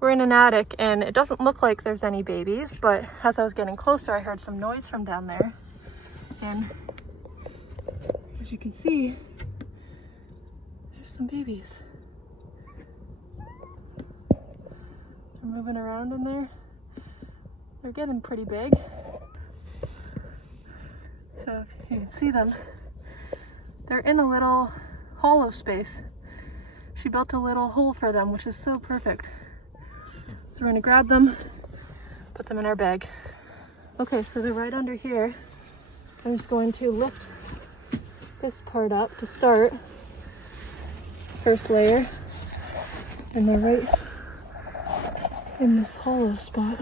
We're in an attic and it doesn't look like there's any babies, but as I was getting closer, I heard some noise from down there. And as you can see, there's some babies. They're moving around in there. They're getting pretty big. So if you can see them, they're in a little hollow space. She built a little hole for them, which is so perfect. So we're gonna grab them, put them in our bag. Okay, so they're right under here. I'm just going to lift this part up to start. First layer. And they're right in this hollow spot.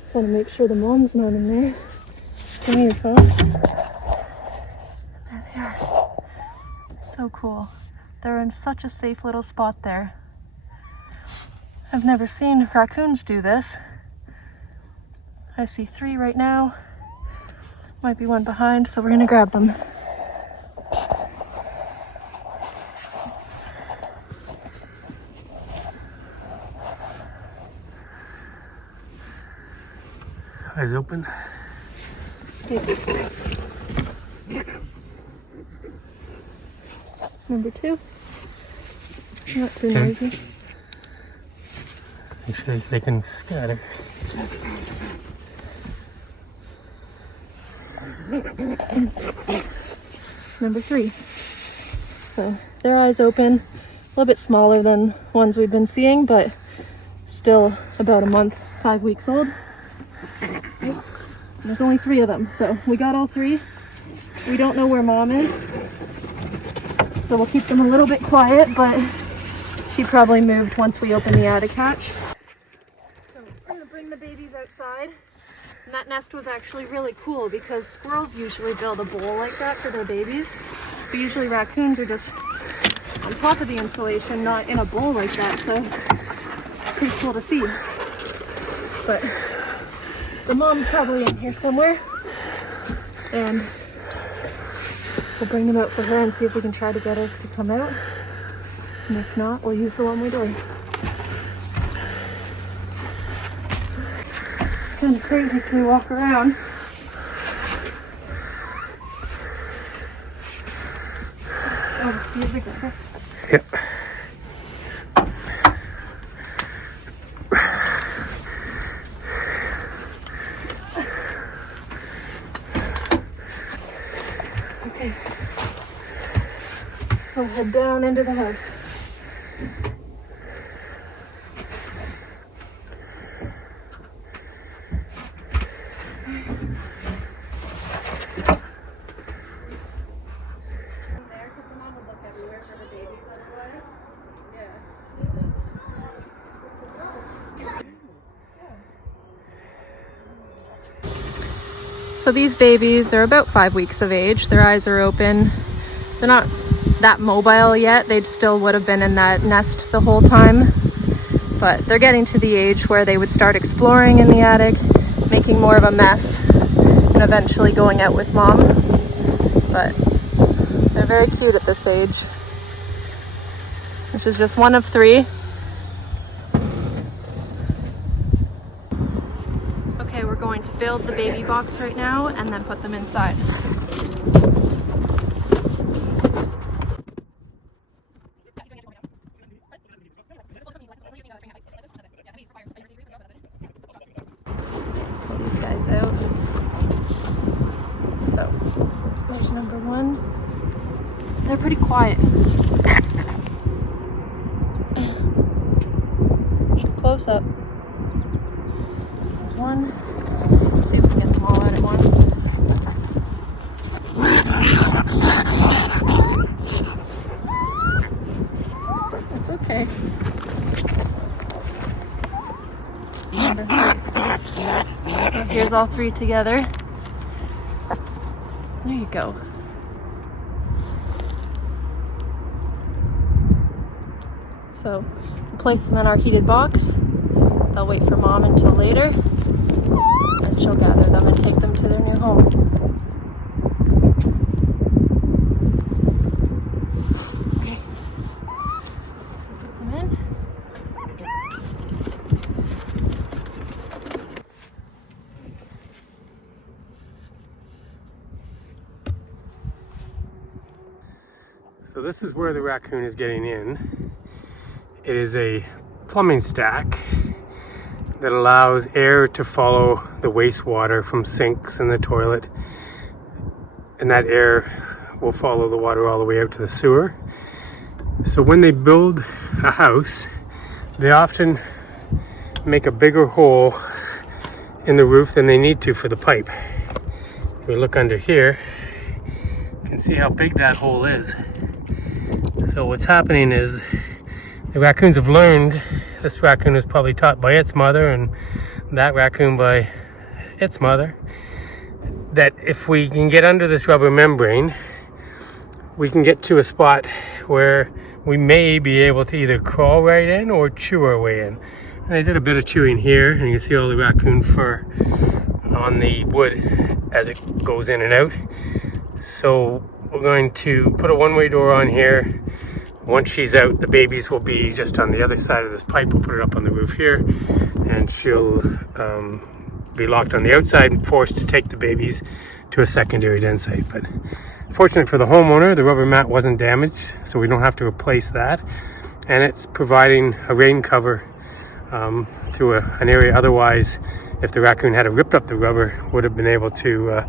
Just want to make sure the mom's not in there. Give me your phone. There they are. So cool. They're in such a safe little spot there. I've never seen raccoons do this. I see 3 right now. Might be one behind, so we're gonna grab them. Eyes open. Number 2. Not too noisy. Make sure they can scatter. Number 3. So their eyes open, a little bit smaller than ones we've been seeing, but still about a month, 5 weeks old. There's only 3 of them, so we got all 3. We don't know where mom is, so we'll keep them a little bit quiet, but she probably moved once we open the attic hatch. So we're gonna bring the babies outside. And that nest was actually really cool because squirrels usually build a bowl like that for their babies, but usually raccoons are just on top of the insulation, not in a bowl like that, so pretty cool to see. But the mom's probably in here somewhere, and we'll bring them out for her and see if we can try to get her to come out. And if not, we'll use the one we're doing. It's kind of crazy to walk around. Oh, music, okay. Yep. Okay. We'll head down into the house. So these babies are about 5 weeks of age. Their eyes are open. They're not that mobile yet. They still would have been in that nest the whole time. But they're getting to the age where they would start exploring in the attic, making more of a mess, and eventually going out with mom. But they're very cute at this age. This is just one of 3. Okay, we're going to build the baby box right now and then put them inside. Pull these guys out. So, there's number 1. They're pretty quiet. Should close up. There's 1. Let's see if we can get them all out at once. It's okay. So here's all 3 together. There you go. So we'll place them in our heated box. They'll wait for mom until later, and she'll gather them and take them to their new home. Okay. Put them in. So this is where the raccoon is getting in. It is a plumbing stack that allows air to follow the wastewater from sinks in the toilet, and that air will follow the water all the way out to the sewer. So when they build a house, they often make a bigger hole in the roof than they need to for the pipe. If we look under here, you can see how big that hole is. So what's happening is the raccoons have learned, this raccoon was probably taught by its mother and that raccoon by its mother, that if we can get under this rubber membrane, we can get to a spot where we may be able to either crawl right in or chew our way in. And I did a bit of chewing here, and you can see all the raccoon fur on the wood as it goes in and out. So we're going to put a one-way door on here. Once she's out, the babies will be just on the other side of this pipe. We'll put it up on the roof here, and she'll be locked on the outside and forced to take the babies to a secondary den site. But fortunately for the homeowner, the rubber mat wasn't damaged, so we don't have to replace that. And it's providing a rain cover through an area otherwise, if the raccoon had ripped up the rubber, would have been able to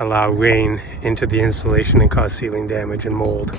allow rain into the insulation and cause ceiling damage and mold.